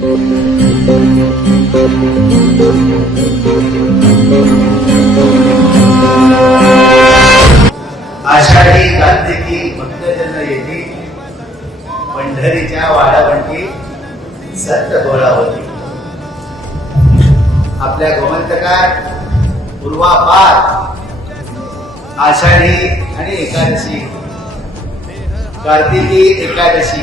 आषाढी कार्तिकी भक्तजन येती, पंढरीच्या वाडावंटी संत गोळा होती. आपल्या गोमंतकात पूर्वापार आषाढी आणि एकादशी, कार्तिकी एकादशी,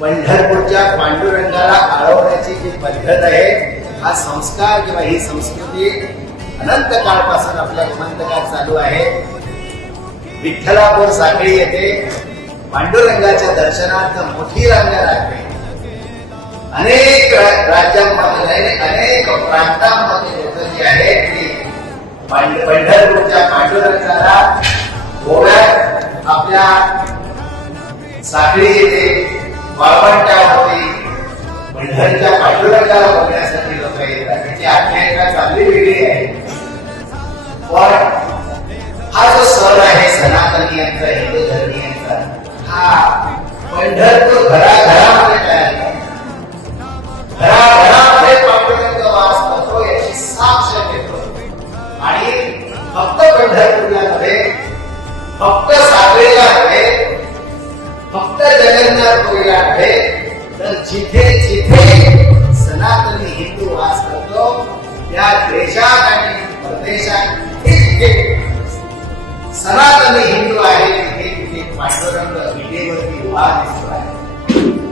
पंढरपूरच्या पांडुरंगाला आळवण्याची जी पद्धत आहे, हा संस्कार किंवा ही संस्कृती अनंत काळपासून आपल्या गोमंतकात चालू आहे. विठ्ठलापूर साखळी येथे पांडुरंगाच्या दर्शनार्थ मोठी रांग लागते. अनेक राज्यांमध्ये अनेक प्रांतांमध्ये लोक जी आहेत ती पंढरपूरच्या पांडुरंगाला गोव्यात आपल्या साखळी येथे वाळवंटावरती पंढरच्या पांडुरंगाला बघण्यासाठी लोक येतात. त्याची आख्यायिका चांगली वेगळी आहे. पण हा जो सण आहे सनातनीयांचा, हिंदू धर्मीयांचा, हा पंढरपूर घराघरामध्ये तयार झाला. घराघरामध्ये पांडुरंग वास करतो याची साक्ष देतो. आणि फक्त पंढरपूरला नव्हे, फक्त साखळीला नव्हे, फक्त जगन्नाथपुरीला नव्हे, तर जिथे जिथे सनातनी हिंदू वास करतो त्या देशात आणि परदेशात सनातनी हिंदू आहे तिथे तिथे पांडुरंग विटेवरती उभा दिसतो आहे.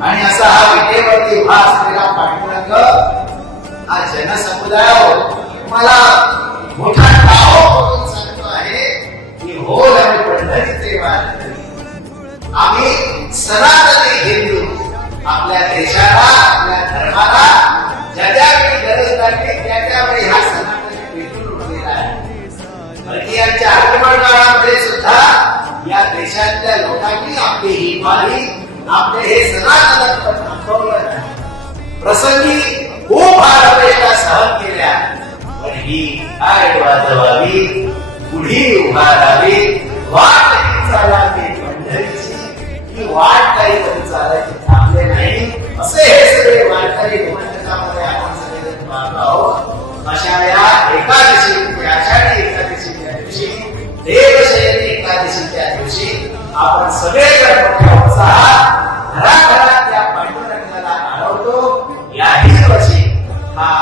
आणि असा हा विटेवरती उभा असलेला पांडुरंग हा जनसमुदाय मला मोठा टाहो करून सांगतो आहे की हो आम्ही पंढरीचे वारकरी, आम्ही सनातनी हिंदू, आपल्या देशाला, आपल्या धर्माला ज्या ज्यावेळी गरज लागते त्या त्यावेळी हा सनातनी पेटून उठलेला आहे. परकीयांच्या आक्रमणकाळामध्ये सुद्धा या देशातल्या लोकांनी आपली ही वारी, आपले हे सनातनत्व थांबवलं नाही. प्रसंगी खूप हारपेटा सहन केल्या, पण ही काय वाजवावी, पुढी उभारावी, वाट चालावी पंढरीची, ही वाट काही कधी चालायची थांबले नाही. असे हे सगळे वारकरी गोमंतकामध्ये आपण सगळेजण पाहत आहोत. अशा या एकादशी, आषाढी एकादशीच्या दिवशी, देवशयनी एकादशीच्या दिवशी आपण सगळेजण मोठ्या उत्साहात घराघरात त्या पांडुरंगाला आळवतो. याही वर्षी हा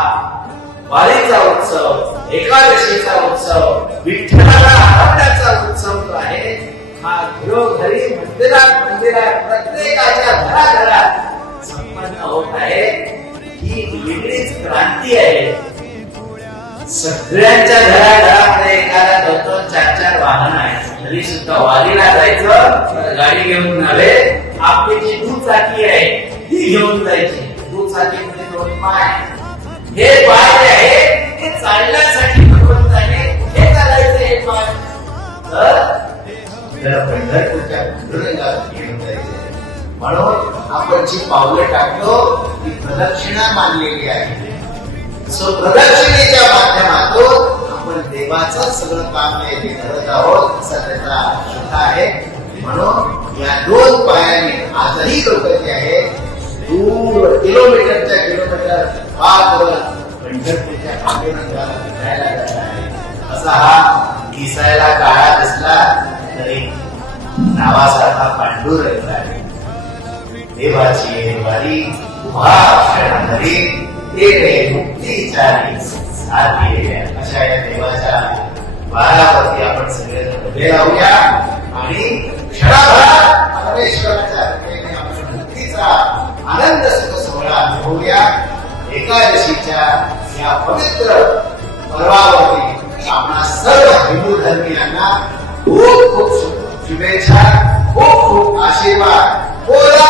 वारीचा उत्सव, एकादशीचा उत्सव, विठ्ठलाला आराधण्याचा उत्सव जो आहे, हा घरोघरी, मंदिरात प्रत्येकाच्या घराघरात संपन्न होत आहे. ही वेगळीच क्रांती आहे. सगळ्यांच्या घराघरामध्ये एखादा 2-4 वाहन आहे, तरी सुद्धा वारीला जायचं तर गाडी घेऊन नव्हे, आपली जी दुचाकी आहे ती घेऊन जायची. दुचाकीमध्ये 2 पाय, हे पाय जे आहे ते चालण्यासाठी भगवंताने हे चालायचं. हे पाय तर पंढरपूरच्या पांडुरंगाला घेऊन जायचं. म्हणून आपण जी पावलं टाकतो ती प्रदक्षिणा मानलेली आहे. सो प्रदक्षिणेच्या माध्यमातून आपण देवाचं सगळं काम येथे करत आहोत असा त्याचा अर्थ आहे. म्हणून या 2 पायाने आजही लोक जे आहे दूर किलोमीटरच्या किलोमीटर पायवर पंढरपूरच्या पांडुरंगाला भेटायला जात आहे. असा हा दिसायला काळा दिसला तरी नावासारखा पांडुरंग आहे. देवाची वारी उभा क्षणधरी, मुक्तीचारी साथी. अशा या देवाच्या वारावरती आपण सगळे उभे राहूया आणि क्षणभरात परमेश्वराच्या कृपेने आपण मुक्तीचा आनंद सुख सोहळा अनुभवूया. एकादशीच्या या पवित्र पर्वावरती आपणा सर्व हिंदू धर्मीयांना खूप खूप शुभेच्छा, खूप खूप आशीर्वाद. बोला